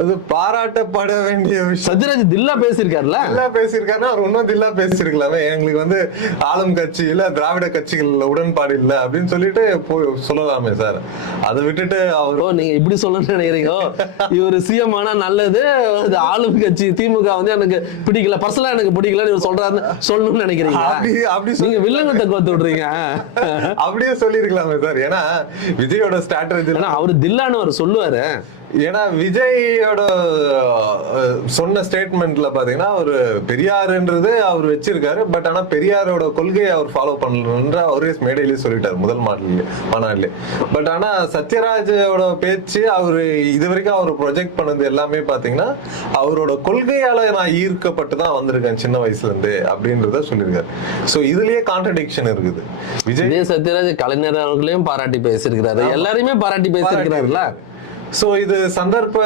அது பாராட்டப்பட வேண்டிய விஷயம். சத்யராஜ் தில்லா பேசியிருக்காருல்ல, தில்லா பேசியிருக்காருன்னா அவர் இன்னும் தில்லா பேசியிருக்கலாமே. எங்களுக்கு வந்து ஆளும் கட்சியில திராவிட கட்சிகள் உடன்பாடு இல்ல அப்படின்னு சொல்லிட்டு சொல்லலாமே சார். அதை விட்டுட்டு அவர் நீங்க இப்படி சொல்லணும்னு நினைக்கிறீங்க. இவர் சிஎம் ஆனா நல்லது, ஆளும் கட்சி திமுக வந்து எனக்கு பிடிக்கல, பர்சனலா எனக்கு பிடிக்கல இவர் சொல்றாரு சொல்லணும்னு நினைக்கிறீங்க. அப்படி நீங்க வில்லங்கத்தை கோத்து விடுறீங்க. அப்படியே சொல்லிருக்கலாமே சார். ஏன்னா விஜயோட ஸ்ட்ராட்டஜி, அவரு தில்லான்னு அவர் சொல்லுவாரு. ஏன்னா விஜயோட சொன்ன ஸ்டேட்மெண்ட்ல பாத்தீங்கன்னா ஒரு பெரியாருன்றது அவர் வச்சிருக்காரு. பட் ஆனா பெரியாரோட கொள்கையை அவர் ஃபாலோ பண்ணணும்ன்ற அவரே மேடையிலேயே சொல்லிட்டாரு முதல் மாநாட்டிலே. பட் ஆனா சத்யராஜோட பேச்சு அவரு இது வரைக்கும் அவர் ப்ரொஜெக்ட் பண்ணது எல்லாமே பாத்தீங்கன்னா அவரோட கொள்கையால நான் ஈர்க்கப்பட்டு தான் வந்திருக்கேன் சின்ன வயசுல இருந்து அப்படின்றத சொல்லியிருக்காரு. சோ இதுலயே கான்ட்ரடிக்ஷன் இருக்குது. விஜய் சத்யராஜ் கலைஞர் அவர்களையும் பாராட்டி பேசியிருக்கிறாரு, எல்லாரையுமே பாராட்டி பேசியிருக்கிறாருல்ல. சோ இது சந்தர்ப்ப